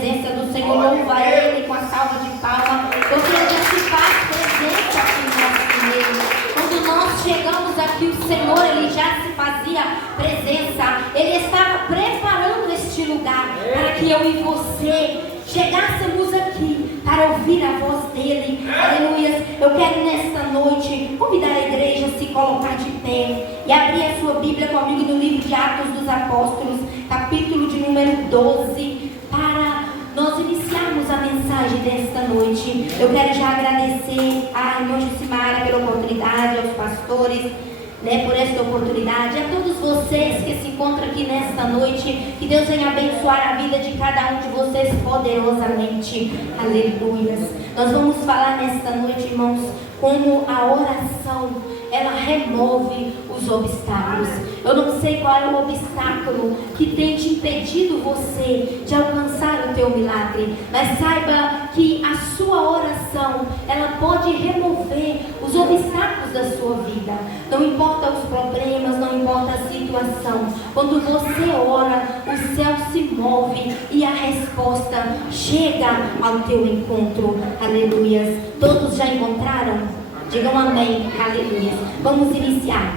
presença do Senhor. Louva Ele com a salva de palmas, porque Ele já se faz presença aqui no nosso meio. Quando nós chegamos aqui, o Senhor, Ele já se fazia presença. Ele estava preparando este lugar para que eu e você chegássemos aqui para ouvir a voz dEle. Aleluia. Eu quero nesta noite convidar a igreja a se colocar de pé e abrir a sua Bíblia comigo no livro de Atos dos Apóstolos, capítulo de número 12, para nós iniciarmos a mensagem desta noite. Eu quero já agradecer à irmã Jucimara pela oportunidade, aos pastores, por esta oportunidade, a todos vocês que se encontram aqui nesta noite. Que Deus venha abençoar a vida de cada um de vocês poderosamente. Aleluia. Nós vamos falar nesta noite, irmãos, como a oração, ela remove os obstáculos. Eu não sei qual é o obstáculo que tem te impedido você de alcançar o teu milagre, mas saiba que a sua oração, ela pode remover os obstáculos da sua vida. Não importa os problemas, não importa a situação. Quando você ora, o céu se move e a resposta chega ao teu encontro. Aleluia. Todos já encontraram? Digam amém. Aleluia. Vamos iniciar.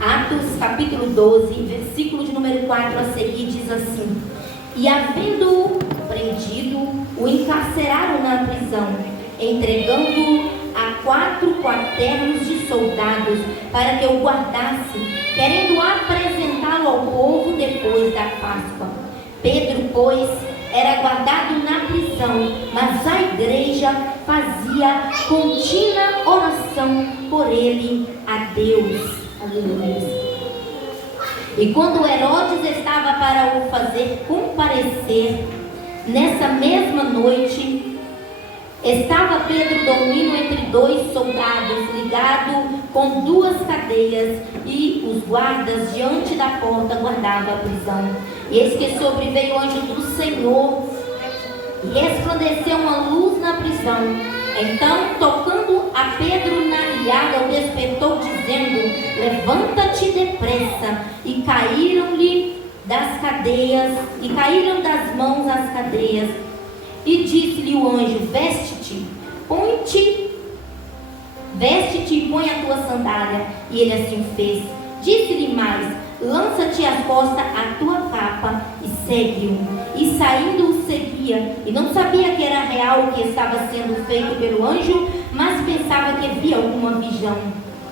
Atos capítulo 12, versículo de número 4 a seguir, diz assim: E havendo-o prendido, o encarceraram na prisão, entregando-o a 4 quaternos de soldados para que o guardasse, querendo apresentá-lo ao povo depois da Páscoa. Pedro, pois, era guardado na prisão, mas a igreja fazia contínua oração por ele a Deus. Aleluia. E quando Herodes estava para o fazer comparecer, nessa mesma noite, estava Pedro dormindo entre 2 soldados, ligado com 2 cadeias, e os guardas diante da porta guardavam a prisão. E eis que sobreveio o anjo do Senhor, e resplandeceu uma luz na prisão. Então, tocando a Pedro na ilharga, o despertou, dizendo: Levanta-te depressa. E caíram-lhe das cadeias, e caíram das mãos as cadeias. E disse-lhe o anjo: Veste-te, veste-te e põe a tua sandália. E ele assim fez. Disse-lhe mais: Lança-te às costas a tua capa e segue-o. E saindo o seguia, e não sabia que era real o que estava sendo feito pelo anjo, mas pensava que via alguma visão.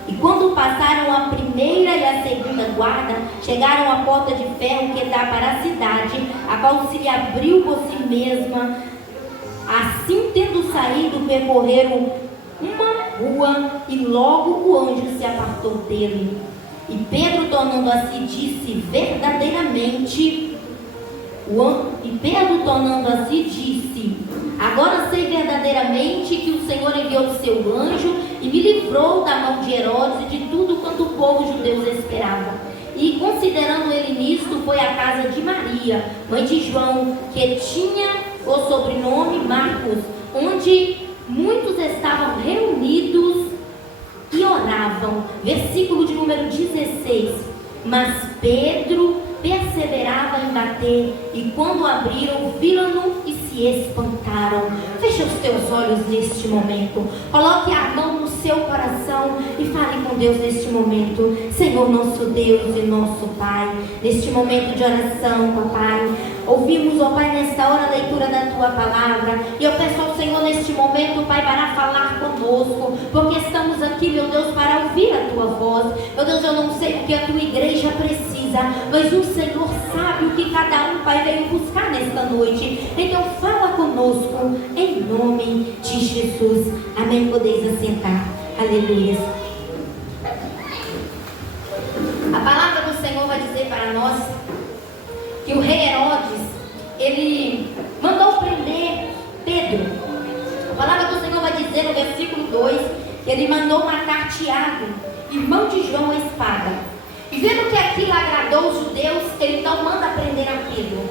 E quando passaram a primeira e a segunda guarda, chegaram à porta de ferro que dá para a cidade, a qual se lhe abriu por si mesma. Assim, tendo saído, percorreram uma rua, e logo o anjo se apartou dele. E Pedro, tornando a si, disse: Agora sei verdadeiramente que o Senhor enviou o seu anjo e me livrou da mão de Herodes e de tudo quanto o povo judeu esperava. E considerando ele nisto, foi à casa de Maria, mãe de João, que tinha o sobrenome Marcos, onde muitos estavam reunidos e oravam. Versículo de número 16. Mas Pedro perseverava em bater, e quando abriram, viram-no e se espantaram. Feche os teus olhos neste momento, coloque a mão no seu coração e fale com Deus neste momento. Senhor, nosso Deus e nosso Pai, neste momento de oração, papai, ouvimos, ó Pai, nesta hora a leitura da Tua palavra, e eu peço ao Senhor neste momento, Pai, para falar conosco, porque estamos aqui, meu Deus, para ouvir a Tua voz. Meu Deus, eu não sei o que a Tua igreja precisa, mas o Senhor sabe o que cada um, Pai, veio buscar nesta noite. Então fala conosco, em nome de Jesus. Amém. Podeis assentar. Aleluia. A palavra do Senhor vai dizer para nós que o rei Herodes, ele mandou prender Pedro. A palavra do Senhor vai dizer no versículo 2 que ele mandou matar Tiago, irmão de João, a espada. E vendo que aquilo agradou os judeus, ele então manda prender a Pedro.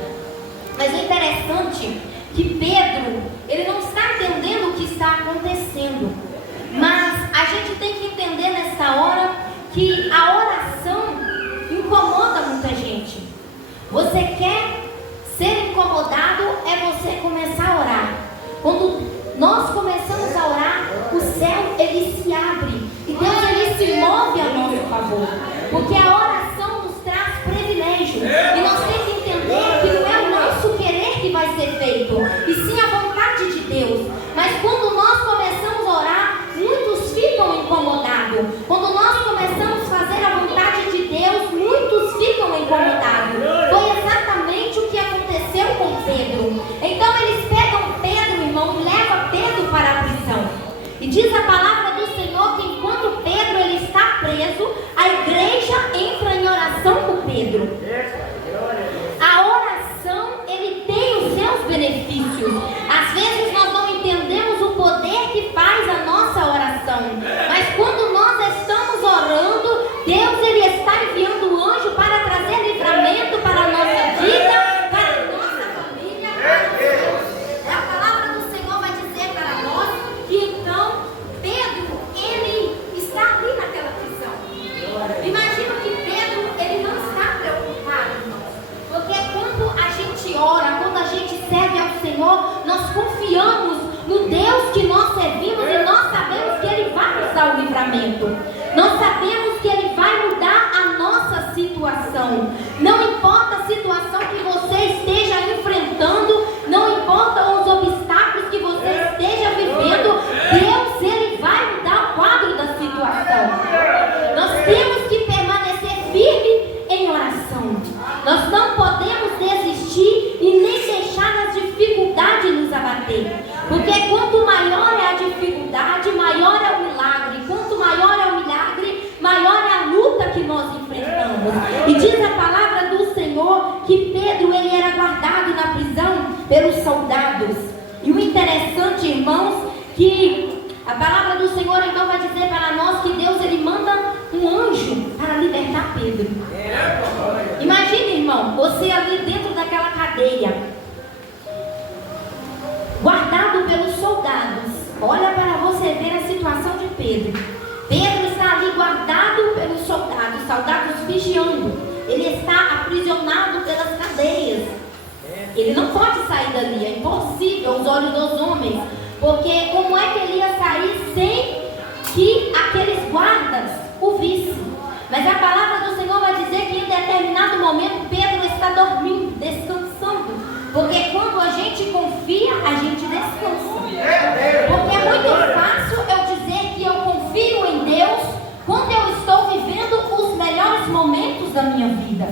Mas o interessante é que Pedro, ele não está entendendo o que está acontecendo. Mas a gente tem que entender nessa hora que a oração incomoda muita gente. Você quer ser incomodado, é você começar favor. Porque a oração nos traz privilégio. E nós temos que entender que não é o nosso querer que vai ser feito, e sim a vontade de Deus. Mas quando nós começamos a orar, muitos ficam incomodados. Quando nós começamos a fazer a vontade de Deus, muitos ficam incomodados. Foi exatamente o que aconteceu com Pedro. Então eles pegam Pedro, irmão, e levam Pedro para a prisão. E diz a palavra do Senhor que enquanto Pedro ele está preso, a igreja entra em oração com Pedro. A oração, ele tem os seus benefícios. Às vezes nós não entendemos o poder que faz a nossa oração. Mas quando nós estamos orando, Deus ele está enviando o anjo para trazer livramento para a nossa vida, para a nossa família, para Deus. A palavra do Senhor vai dizer para nós que então Pedro, ele está ali naquela prisão. Imagina que Pedro, ele não está preocupado, irmãos. Porque quando a gente ora, quando a gente serve ao Senhor, nós confiamos no Deus que nós servimos e nós sabemos que Ele vai nos dar o livramento. Nós sabemos que Ele vai mudar a nossa situação. Não importa a situação que você esteja enfrentando, não importa os obstáculos que você esteja vivendo, Deus, Ele vai mudar o quadro da situação. Nós temos que permanecer firme em oração. Nós não podemos desistir e nem deixar as dificuldades nos abater. Porque quanto maior é a dificuldade, maior é o milagre. Quanto maior é o milagre, maior é a luta que nós enfrentamos. E diz a palavra do Senhor que Pedro ele era guardado na prisão pelos soldados. E o interessante, irmãos, que a palavra do Senhor então vai dizer para nós que Deus ele manda um anjo para libertar Pedro. Imagine, irmão, você ali dentro daquela cadeia, guardado pelos soldados. Olha para você ver a situação de Pedro. Pedro está ali guardado pelos soldados vigiando. Ele está aprisionado pelas cadeias. Ele não pode sair dali, é impossível aos olhos dos homens. Porque como é que ele ia sair sem que aqueles guardas o vissem? Mas a palavra do Senhor vai dizer que em determinado momento Pedro está dormindo, descansando. Porque quando a gente confia, a gente descansa. Porque é muito fácil eu dizer que eu confio em Deus quando eu estou vivendo os melhores momentos da minha vida.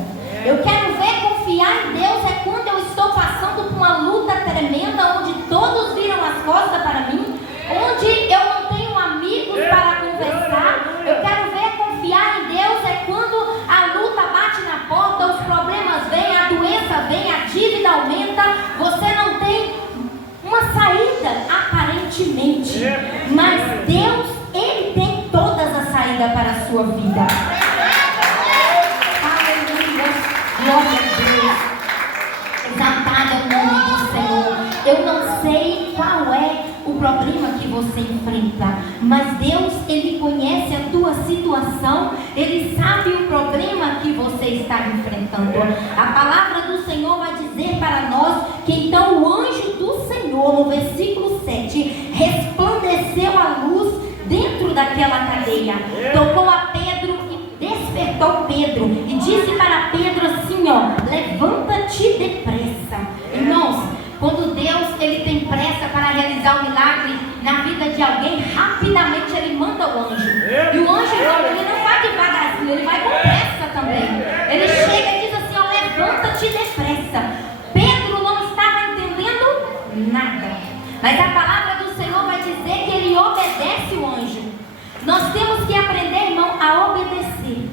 Eu quero ver confiar em Deus é quando eu estou passando por uma luta tremenda, onde todos viram as costas para mim, onde eu não tenho amigos para conversar. Eu quero ver confiar em Deus é quando a luta bate na porta, os problemas vêm, a doença vem, a dívida aumenta, você não tem uma saída aparentemente, mas Deus, Ele tem todas as saídas para a sua vida. Aleluia, glória a Deus, exaltado é o nome do Senhor. Eu não sei qual é o problema que você enfrenta, mas Deus, Ele conhece a tua situação, Ele sabe o problema que você está enfrentando. A palavra do Senhor vai dizer para nós que então o anjo do Senhor, no versículo 7, resplandeceu a luz dentro daquela cadeia, tocou a Pedro e despertou Pedro, e disse para Pedro assim, levanta-te depressa. Irmãos, quando Deus ele tem pressa para realizar um milagre na vida de alguém, rapidamente Ele manda o anjo. E o anjo ele não vai devagarzinho, ele vai com pressa também. Ele chega e diz assim, levanta-te depressa. Pedro não estava entendendo nada. Mas a palavra do Senhor vai dizer que ele obedece o anjo. Nós temos que aprender, irmão, a obedecer.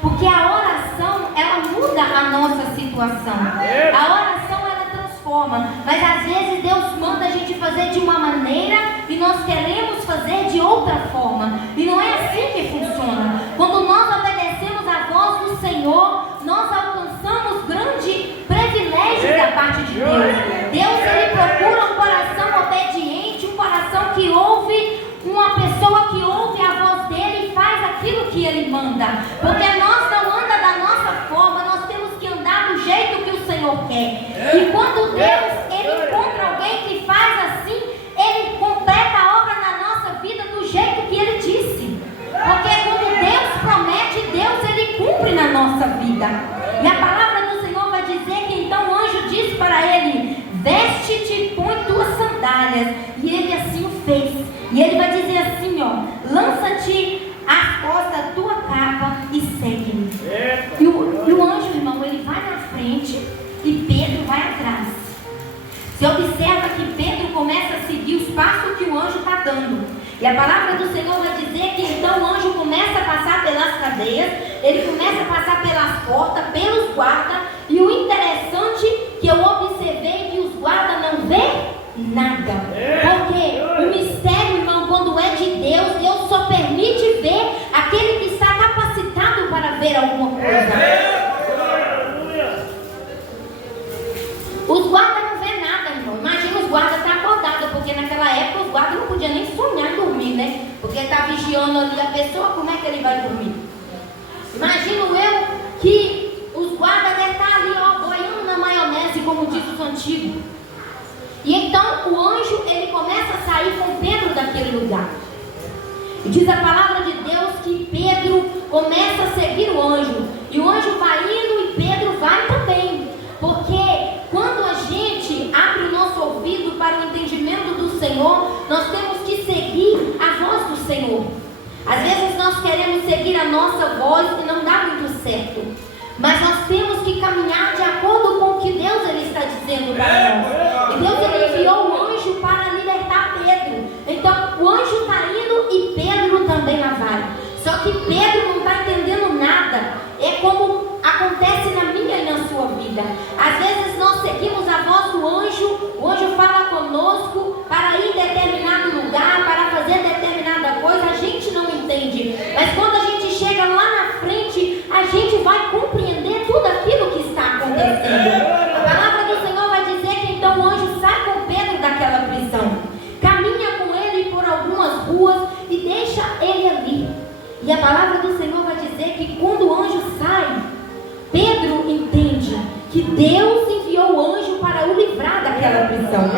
Porque a oração, ela muda a nossa situação. A oração, ela transforma. Mas às vezes Deus manda a gente fazer de uma maneira e nós queremos fazer de outra forma. E não é assim que funciona. Quando nós obedecemos a voz do Senhor, nós alcançamos grande privilégio da parte de Deus. Deus, Ele procura um coração obediente, um coração que ouve, uma pessoa que ouve a voz dele e faz aquilo que Ele manda. Porque nós não andamos da nossa forma, nós temos que andar do jeito que o Senhor quer. E quando Deus, Ele encontra alguém que faz assim, Ele completa a obra na nossa vida do jeito que Ele disse. Porque quando Deus promete, batalhas. E ele assim o fez. E ele vai dizer assim, ó: lança-te às costas da tua capa e segue-me. E o anjo, irmão, ele vai na frente e Pedro vai atrás. Você observa que Pedro começa a seguir os passos que o anjo está dando. E a palavra do Senhor vai dizer que então o anjo começa a passar pelas cadeias, ele começa a passar pelas portas, pelos guardas. E o interessante que eu observei que os guardas não vê nada. Porque o mistério, irmão, quando é de Deus, Deus só permite ver aquele que está capacitado para ver alguma coisa. Os guardas não vê nada, irmão. Imagina os guardas estar acordados, porque naquela época os guardas não podiam nem sonhar em dormir, né? Porque está vigiando ali a pessoa, como é que ele vai dormir? Imagino eu que os guardas devem estar ali, ó, boiando na maionese, como diz os antigos. E então o anjo, ele começa a sair com Pedro daquele lugar. E diz a palavra de Deus que Pedro começa a seguir o anjo. E o anjo vai indo e Pedro vai também. Porque quando a gente abre o nosso ouvido para o entendimento do Senhor, nós temos que seguir a voz do Senhor. Às vezes nós queremos seguir a nossa voz e não dá muito certo. Mas nós temos que caminhar de acordo com o que Deus ele está dizendo para nós. E Deus ele enviou o anjo para libertar Pedro. Então o anjo está indo e Pedro também lá vai. Só que Pedro não está entendendo nada. É como acontece na minha e na sua vida. Às vezes nós seguimos a voz do anjo. O anjo fala conosco para ir em determinado lugar, para fazer determinada coisa. A gente não entende. Mas quando a gente chega lá na frente, a gente vai compreender tudo aquilo que está acontecendo. A palavra do Senhor vai dizer que então o anjo sai com Pedro daquela prisão, caminha com ele por algumas ruas e deixa ele ali. E a palavra do Senhor vai dizer que quando o anjo sai, Pedro entende que Deus enviou o anjo para o livrar daquela prisão.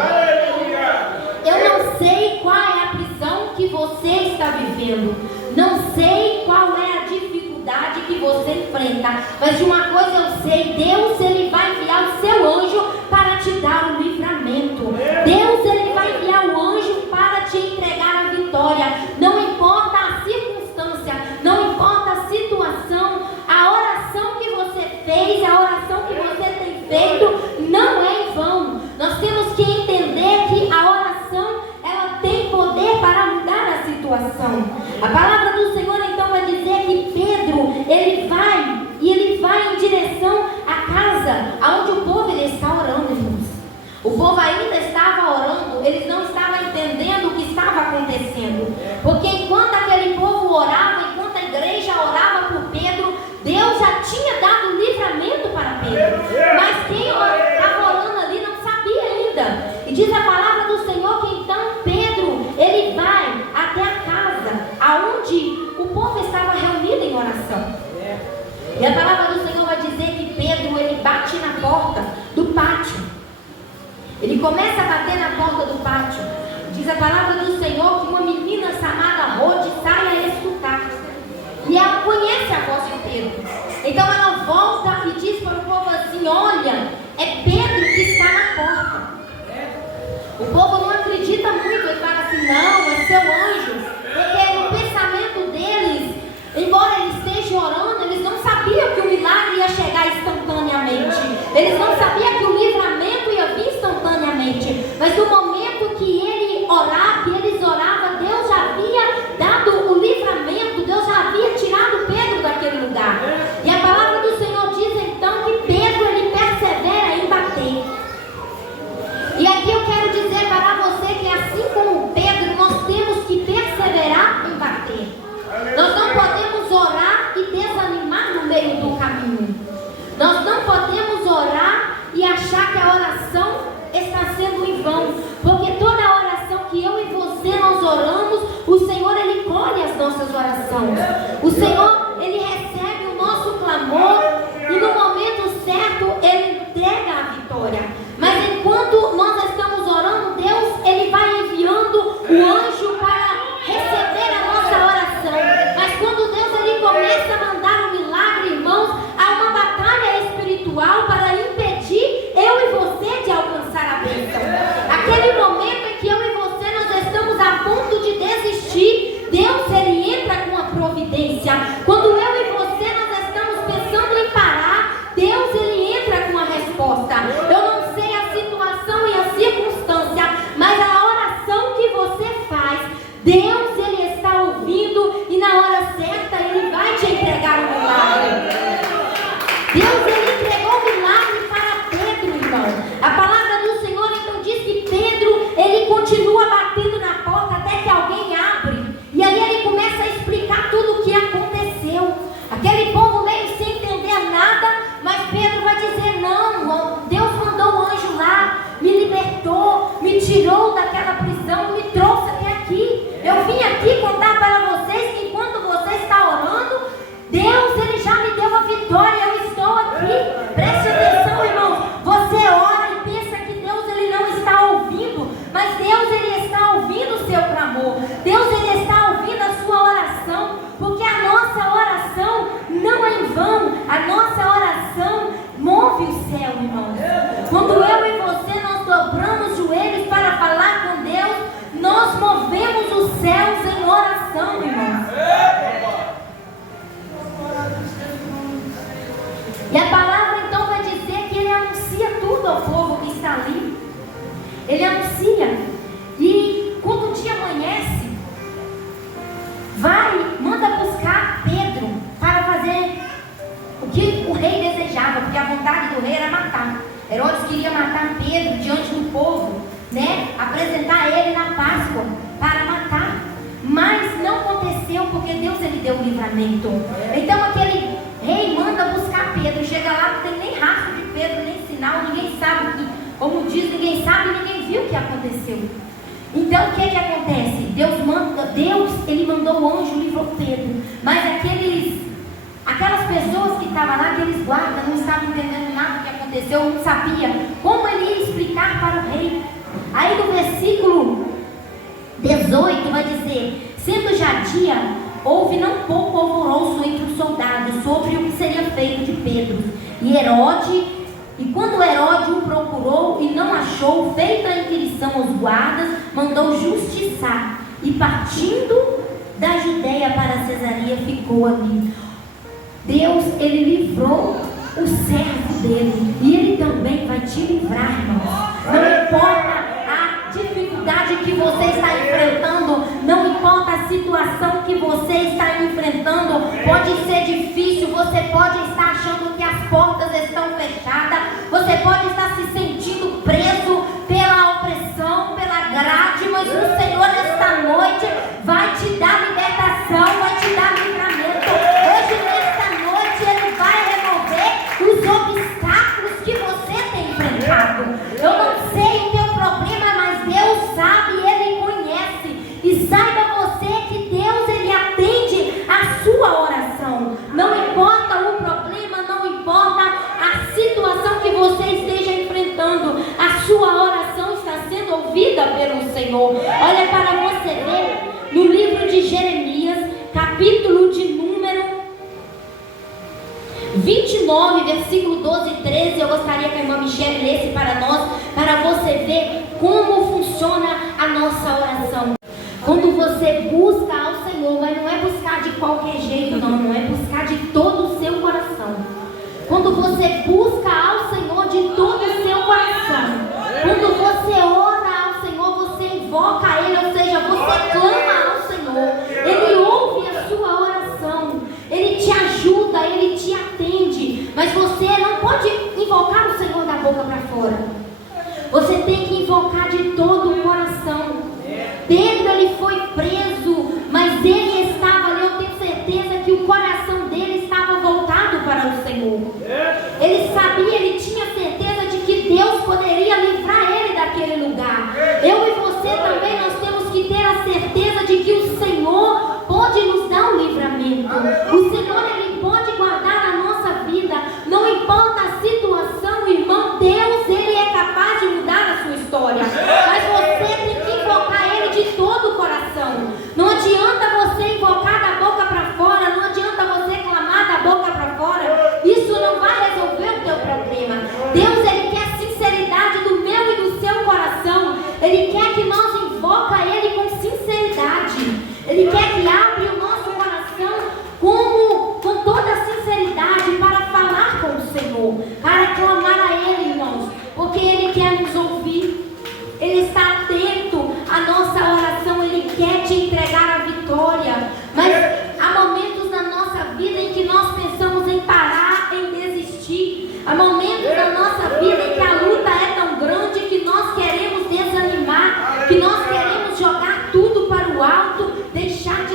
Eu não sei qual é a prisão que você está vivendo, não sei qual é a dificuldade que você enfrenta, mas de uma coisa eu sei: Deus ele vai enviar o seu anjo para te dar o livramento. Deus ele vai enviar o anjo para te entregar a vitória. Não importa a circunstância, não importa a situação, a oração que você fez, a oração que você tem feito não é em vão. Nós temos que entender que a oração ela tem poder para mudar a situação. A palavra do Senhor então vai dizer que Pedro ele vai em direção à casa aonde o povo ele está orando, irmãos. O povo ainda estava orando, eles não estavam entendendo o que estava acontecendo. Porque enquanto aquele povo orava, enquanto a igreja orava por Pedro, Deus já tinha dado livramento para Pedro. Mas quem estava orando ali não sabia ainda. E diz a palavra do Senhor que então Pedro, ele vai até a casa aonde o povo estava reunido em oração. E a palavra do Senhor vai dizer que Pedro, ele bate na porta do pátio. Ele começa a bater na porta do pátio. Diz a palavra do Senhor que uma menina chamada Rode sai a escutar. E ela conhece a voz de Pedro. Então ela volta e diz para o povo assim: olha, é Pedro que está na porta. O povo não acredita muito. Ele fala assim: não, é seu anjo. Porque no pensamento deles, embora eles estejam orando, eles não sabiam que o milagre ia chegar instantaneamente. Eles não sabiam que o livramento ia vir instantaneamente. Mas no momento que eles oravam, Deus já havia dado o livramento. Deus já havia tirado Pedro daquele lugar. E a palavra do Senhor diz então que Pedro ele persevera em bater. E aqui eu quero dizer para você que assim como Pedro, nós temos que perseverar em bater. Nós não podemos orar e desanimar no meio do caminho. Nós não podemos orar e achar que a oração está sendo em vão. Porque toda a oração que eu e você nós oramos, o Senhor ele colhe as nossas orações. O Senhor ele recebe o nosso clamor e no momento certo ele entrega a vitória. Mas enquanto nós estamos orando, Deus ele vai enviando o anjo para receber a nossa oração. Mas quando Deus ele começa a mandar um milagre, irmãos, há uma batalha espiritual para impedir eu e você de alcançar a bênção. Aquele momento em que eu e tirou daquela prisão, me trouxe até aqui. Eu vim aqui contar para vocês que enquanto você está orando, Deus, Ele já me deu a vitória. Eu estou aqui. Preste atenção, irmãos. Você ora e pensa que Deus, Ele não está ouvindo, mas Deus, Ele está ouvindo o seu clamor. Deus, Ele está ouvindo a sua oração, porque a nossa oração não é em vão. A nossa oração move o céu, irmãos. Quando eu e você, nós dobramos os joelhos para falar com Deus, nós movemos os céus em oração, irmãos. E a palavra então vai dizer que Ele anuncia tudo ao povo que está ali. Ele anuncia. E quando o dia amanhece, manda buscar Pedro para fazer o que o rei desejava, porque a vontade do rei era matar. Herodes queria matar Pedro diante do povo, né? Apresentar ele na Páscoa para matar. Mas não aconteceu, porque Deus, Ele deu o livramento. Então aquele rei manda buscar Pedro. Chega lá, não tem nem rastro de Pedro, nem sinal. Ninguém sabe o que, como diz, ninguém sabe, ninguém viu o que aconteceu. Então o que acontece? Deus, Ele mandou o anjo, livrou Pedro. Mas aquelas pessoas que estavam lá, aqueles guardas, não estavam entendendo nada do que aconteceu, não sabia como ele ia explicar para o rei. Aí no versículo 18 vai dizer: sendo já dia, houve não pouco alvoroço entre os soldados sobre o que seria feito de Pedro. E quando Herodes o procurou e não achou, feita a inquirição aos guardas, mandou justiçar. E partindo da Judeia para Cesareia, ficou ali. Deus, Ele livrou o servo dele. E Ele também vai te livrar, irmãos. Não importa a dificuldade que você está enfrentando, não importa a situação que você está enfrentando, pode ser difícil, você pode estar achando que as portas estão fechadas, você pode estar se sentindo preso pela opressão, pela grade, mas o Senhor esta noite vai te dar libertação, vai te dar livramento. Hoje, nesta noite, Ele vai remover os obstáculos que você tem enfrentado. Eu não sei o teu problema, mas Deus sabe, Ele conhece. E saiba você que Deus, Ele atende a sua oração. Não importa o problema, não importa a situação que você esteja enfrentando, a sua oração está sendo ouvida pelo Senhor. Olha para você ver no livro de Jeremias, capítulo de número 29, versículo 12 e 13. Eu gostaria que a irmã Michele lesse para nós, para você ver como funciona a nossa oração. Quando você busca ao Senhor, mas não é buscar de qualquer jeito, não é buscar de todo o seu coração. Quando você busca ao Senhor de todo o seu coração, quando você ora ao Senhor, você invoca a Ele, ou seja, você clama ao Senhor, Ele ouve a sua oração, Ele te ajuda, Ele te atende, mas você não pode invocar o Senhor da boca para fora. Você tem que invocar de todo o coração. Pedro, ele foi preso, mas ele estava ali, eu tenho certeza que o coração dele estava voltado para o Senhor. Ele sabia, ele tinha certeza de que Deus poderia livrar ele daquele lugar. Eu e você também, nós temos que ter a certeza de que o Senhor pode nos dar o livramento. O Senhor, Ele pode guardar a nossa vida. Não importa a situação, irmão, Deus, Ele é capaz de mudar a sua história. Mas você tem que invocar Ele de todo o coração. Não adianta você invocar da boca para fora, não adianta você clamar da boca para fora. Isso não vai resolver o teu problema. Deus, Ele quer sinceridade do meu e do seu coração. Ele quer que nós invoca Ele com sinceridade. Ele quer que abra o nosso coração com toda a sinceridade para falar com o Senhor, para clamar a Ele, irmãos, porque Ele quer nos ouvir. Ele está atento à nossa oração, Ele quer te entregar a vitória. Mas há momentos na nossa vida em que nós pensamos em parar, em desistir. Há momentos na nossa vida em que a luta é tão grande que nós queremos desanimar, que nós queremos jogar tudo para o alto, deixar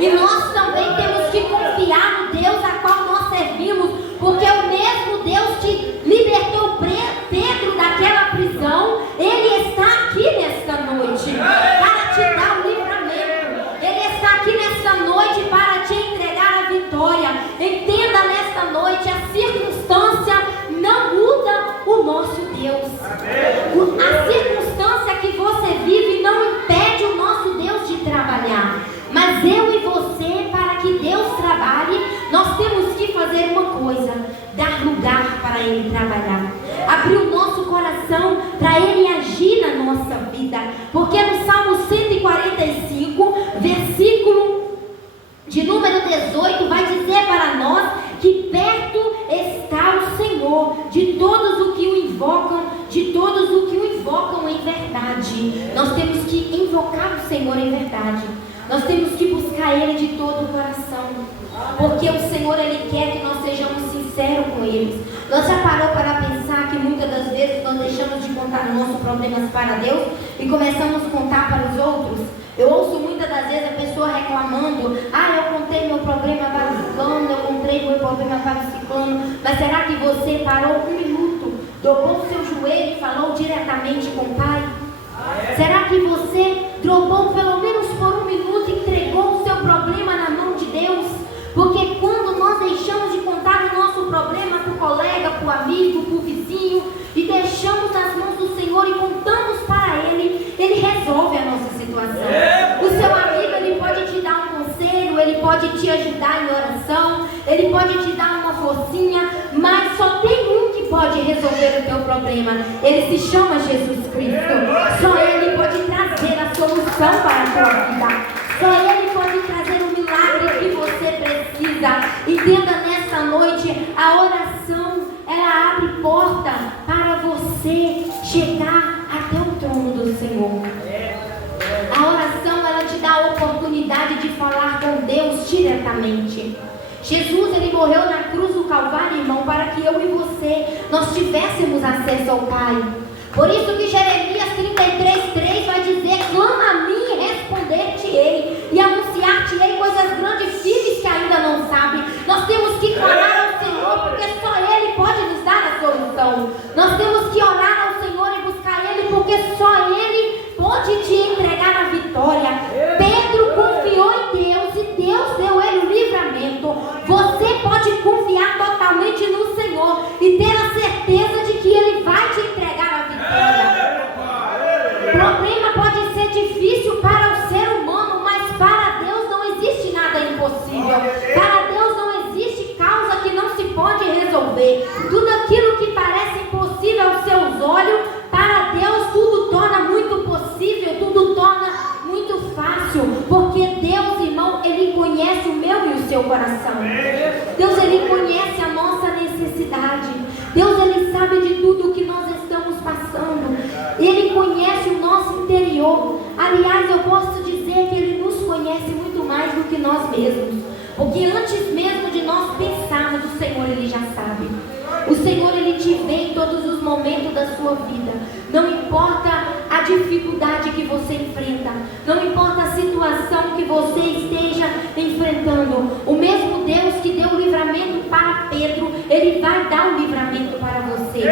E nós também temos que confiar no Deus a qual nós servimos, porque o mesmo Deus que libertou Pedro daquela prisão, Ele está aqui nesta noite para te dar o livramento. Ele está aqui nesta noite para te entregar a vitória. Entenda nesta noite, a circunstância não muda o nosso Deus. A circunstância que você vive não impede o nosso Deus de trabalhar. Mas eu e você, para que Deus trabalhe, nós temos que fazer uma coisa: dar lugar para Ele trabalhar, abrir o nosso coração para Ele agir na nossa vida. Porque no Salmo 145, versículo de número 18, vai dizer para nós que perto está o Senhor de todos os que o invocam, em verdade. Nós temos que invocar o Senhor em verdade. Nós temos que buscar Ele de todo o coração, porque o Senhor, Ele quer que nós sejamos sinceros com Ele. Nós já parou para pensar que muitas das vezes nós deixamos de contar os nossos problemas para Deus e começamos a contar para os outros? Eu ouço muitas das vezes a pessoa reclamando: eu contei meu problema para o ciclano, eu contei meu problema para o ciclano. Mas será que você parou um minuto, dobrou o seu joelho e falou diretamente com o Pai? Será que você dobrou pelo menos por um minuto e entregou o seu problema na mão de Deus? Porque quando nós deixamos de contar o nosso problema para o colega, para o amigo, para o vizinho, e deixamos nas mãos do Senhor e contamos para Ele, Ele resolve a nossa situação. O seu amigo, ele pode te dar um conselho, ele pode te ajudar em oração, ele pode te dar uma forcinha, mas só tem um que pode resolver o teu problema. Ele se chama Jesus Cristo. Só Ele pode trazer a solução para a tua vida. Só Ele pode trazer o milagre que você precisa. Entenda nessa noite, a oração, ela abre porta para você chegar até o trono do Senhor. A oração, ela te dá a oportunidade de falar com Deus diretamente. Jesus, Ele morreu na cruz do Calvário, irmão, para que eu e você, nós tivéssemos acesso ao Pai. Por isso que Jeremias 33:3 vai dizer: clama a mim e responder-te-ei, e anunciar-te-ei coisas grandes e firmes que ainda não sabe. Nós temos que clamar ao Senhor, porque só Ele pode nos dar a solução. Nós temos que orar ao Senhor e buscar Ele, porque só Ele pode te entregar a vitória. Pedro confiou em Deus e Deus deu ele o livramento. Você pode confiar totalmente no Senhor e ter a certeza de que Ele vai te entregar a vitória. O problema pode ser difícil para o ser humano, mas para Deus não existe nada impossível. Para Deus não existe causa que não se pode resolver. Tudo aquilo que parece impossível aos seus olhos, para Deus tudo torna muito possível, tudo torna muito fácil, porque Deus, irmão, Ele conhece o meu e o seu coração. Deus, Ele conhece a nossa necessidade. Deus, Ele sabe de tudo o que nós estamos passando. Ele conhece o nosso interior. Aliás, eu posso dizer que Ele nos conhece muito mais do que nós mesmos, porque antes mesmo de nós pensarmos, o Senhor, Ele já sabe. O Senhor, Ele te vê em todos os momentos da sua vida. Não importa a dificuldade que você enfrenta, não importa a situação que você esteja enfrentando, o mesmo Deus que deu o livramento para Pedro, Ele vai dar o livramento para você.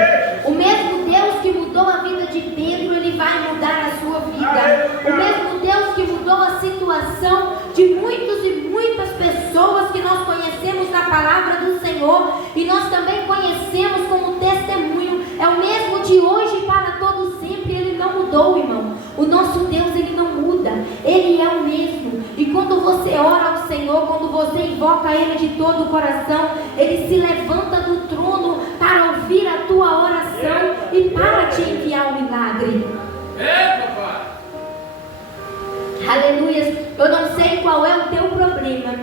O mesmo Deus que mudou a vida de Pedro, Ele vai mudar a sua vida. O mesmo Deus que mudou a situação de muitos e muitas pessoas que nós conhecemos na palavra do Senhor e nós também conhecemos como testemunho, é o mesmo de hoje para todo sempre. Ele não mudou, irmão. O nosso Deus, Ele não muda. Ele é o mesmo. E quando você ora ao Senhor, quando você invoca Ele de todo o coração, Ele se levanta do trono para ouvir a tua oração e para te enviar o milagre. Aleluia. Eu não sei qual é o teu problema,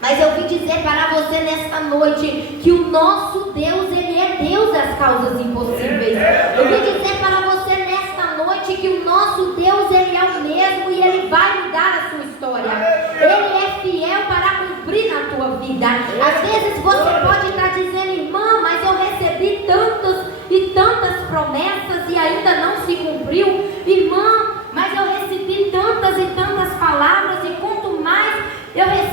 mas eu vim dizer para você nesta noite que o nosso Deus, Ele é Deus das causas impossíveis. Eu vim dizer para você nesta noite que o nosso Deus, Ele é o mesmo e Ele vai mudar a sua história. Ele é fiel para cumprir na tua vida. Às vezes você pode estar dizendo: irmã, mas eu recebi tantas e tantas promessas e ainda não se cumpriu. Irmã, mas eu recebi tantas e tantas palavras e quanto mais eu recebi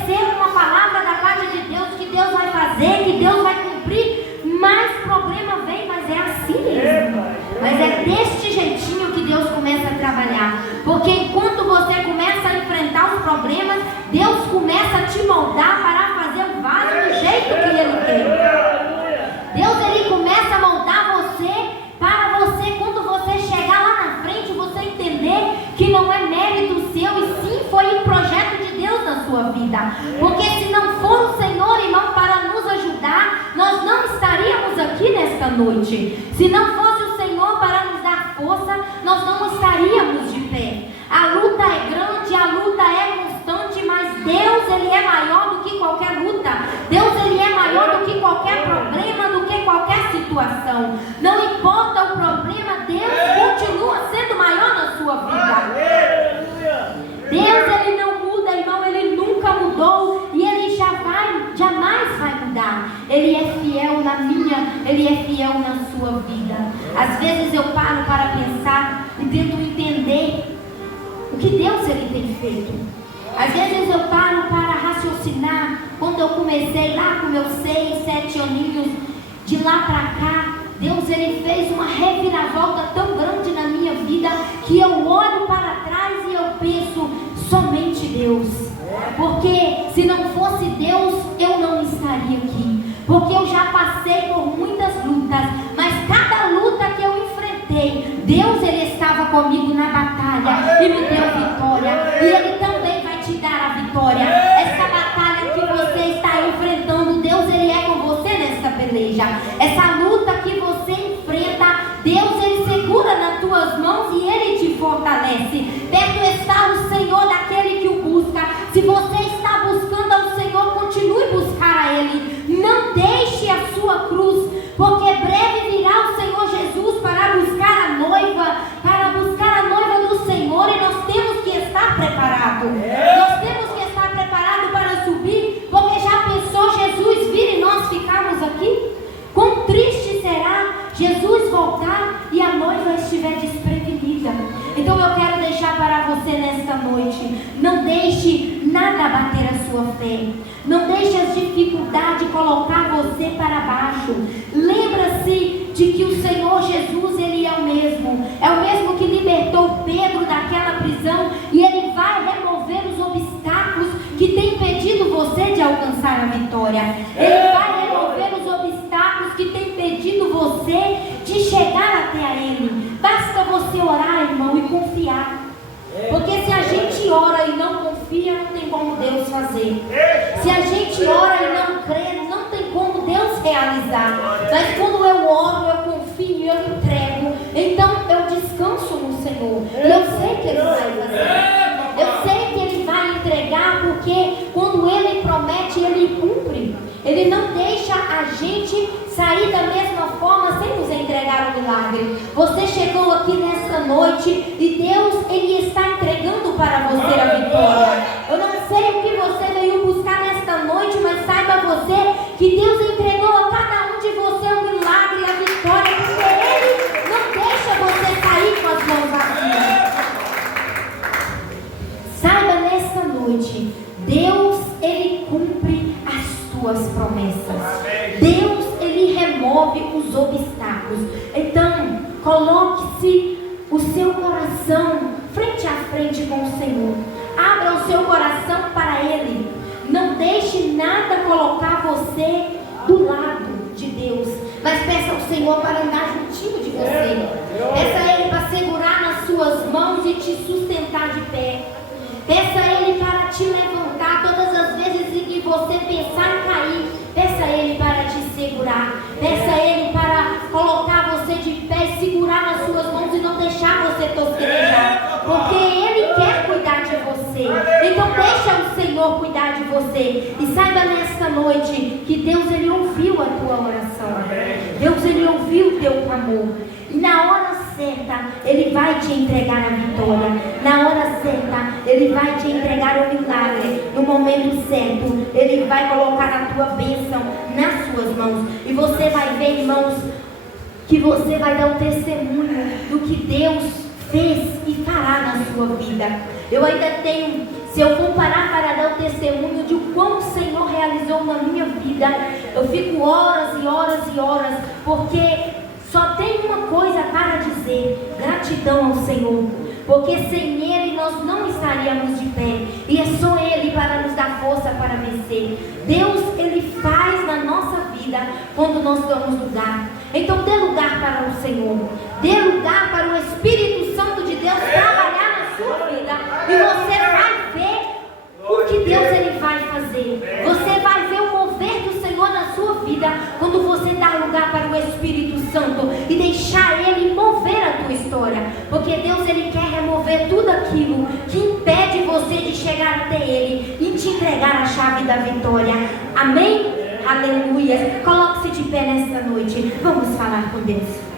mais problema vem, mas é assim mesmo. Mas é deste jeitinho que Deus começa a trabalhar. Porque enquanto você começa a enfrentar os problemas, Deus começa a te moldar para fazer o vaso do jeito que Ele quer. Deus, Ele começa a moldar você para você, quando você chegar lá na frente, você entender que não é mérito seu, e sim foi um projeto de Deus na sua vida. Porque se não for o Senhor, irmão, para nos ajudar, nós não estaríamos aqui nesta noite. Se não fosse o Senhor para nos dar força, nós não estaríamos de pé. A luta é grande, a luta é constante, mas Deus, Ele é maior do que qualquer luta. Deus, Ele é maior do que qualquer problema, do que qualquer situação. Não importa o problema, Deus continua sendo maior na sua vida. Deus, Ele não muda, irmão, Ele nunca mudou e Ele jamais vai mudar. Ele é fiel na minha, Ele é fiel na sua vida. Às vezes eu paro para pensar e tento entender o que Deus, Ele tem feito. Às vezes eu paro para raciocinar. Quando eu comecei lá com meus 6, 7 aninhos, de lá para cá, Deus, Ele fez uma reviravolta tão grande na minha vida, que eu olho para trás e eu penso, somente Deus. Porque se não fosse Deus, eu não estaria aqui. Porque eu já passei por muitas lutas, mas cada luta que eu enfrentei, Deus, Ele estava comigo na batalha e me deu vitória. E Ele também vai te dar a vitória. Essa batalha que você está enfrentando, Deus, Ele é com você nessa peleja. Essa luta que você enfrenta, Deus, Ele segura nas tuas mãos e Ele te fortalece. Perto está o Senhor daquele que o busca. Se você está buscando ao Senhor, continue a buscar a Ele. Não deixe a sua cruz, porque breve virá o Senhor Jesus para buscar a noiva do Senhor, e nós temos que estar preparados. Nós temos que estar preparados para subir, porque já pensou Jesus vir e nós ficarmos aqui? Quão triste será Jesus voltar e a noiva estiver desprevenida. Então eu quero deixar para você nesta noite, não deixe nada bater a sua fé. Não deixe as dificuldades colocar você para baixo. Lembra-se de que o Senhor Jesus, Ele é o mesmo que libertou Pedro daquela prisão, e Ele vai remover os obstáculos que têm impedido você de alcançar a vitória. Ele vai remover os obstáculos que têm impedido você de chegar até a Ele. Basta você orar, irmão, e confiar. Porque se a gente ora e não confia, não tem como Deus fazer. Se a gente ora e não crê, não tem como Deus realizar. Mas quando eu oro, eu confio, eu entrego, então eu descanso no Senhor. E eu sei que Ele vai fazer. Eu sei que Ele vai entregar, porque quando Ele promete, Ele cumpre. Ele não deixa a gente sair da mesma forma sem nos entregar o milagre. Você chegou aqui nesta noite e Deus, Ele está entregando para você a vitória. Eu não sei o que você veio buscar nesta noite, mas saiba você que Deus entregou a cada um de você o milagre e a vitória, porque Ele não deixa você sair com as mãos vazias. Saiba nesta noite, Deus, Ele cumpre as tuas promessas. Deus, Ele remove os obstáculos. Então, coloque-se o seu coração frente a frente com o Senhor. Abra o seu coração para Ele. Não deixe nada colocar você do lado de Deus, mas peça ao Senhor para andar juntinho de você. Peça a Ele para segurar nas suas mãos e te sustentar de pé. Peça a Ele para te levantar todas as vezes em que você pensar em cair. Peça a Ele para te segurar. Peça a Ele para colocar você de pé, segurar nas suas mãos e não deixar você tosquenejar. Porque Ele quer cuidar de você. Então deixa o Senhor cuidar de você. E saiba nesta noite que Deus, Ele ouviu a tua oração. Deus, Ele ouviu o teu clamor. E na hora certa, Ele vai te entregar a vitória. Na hora certa, Ele vai te entregar o milagre. No momento certo, Ele vai colocar a tua bênção nas suas mãos. E você vai ver, irmãos, que você vai dar um testemunho do que Deus fez e fará na sua vida. Eu ainda tenho, se eu for parar para dar o testemunho de o quão o Senhor realizou na minha vida, eu fico horas e horas e horas fazer. Gratidão ao Senhor, porque sem Ele nós não estaríamos de pé, e é só Ele para nos dar força para vencer. Deus, Ele faz na nossa vida quando nós damos lugar. Então dê lugar para o Senhor, dê lugar para o Espírito Santo de Deus trabalhar na sua vida, e você vai ver o que Deus Ele vai fazer. Você vai ver o mover do Senhor na sua vida quando você dá lugar para o Espírito Santo e deixar Ele mover a tua história, porque Deus Ele quer remover tudo aquilo que impede você de chegar até Ele e te entregar a chave da vitória. Amém? Aleluia. Coloque-se de pé nesta noite. Vamos falar com Deus.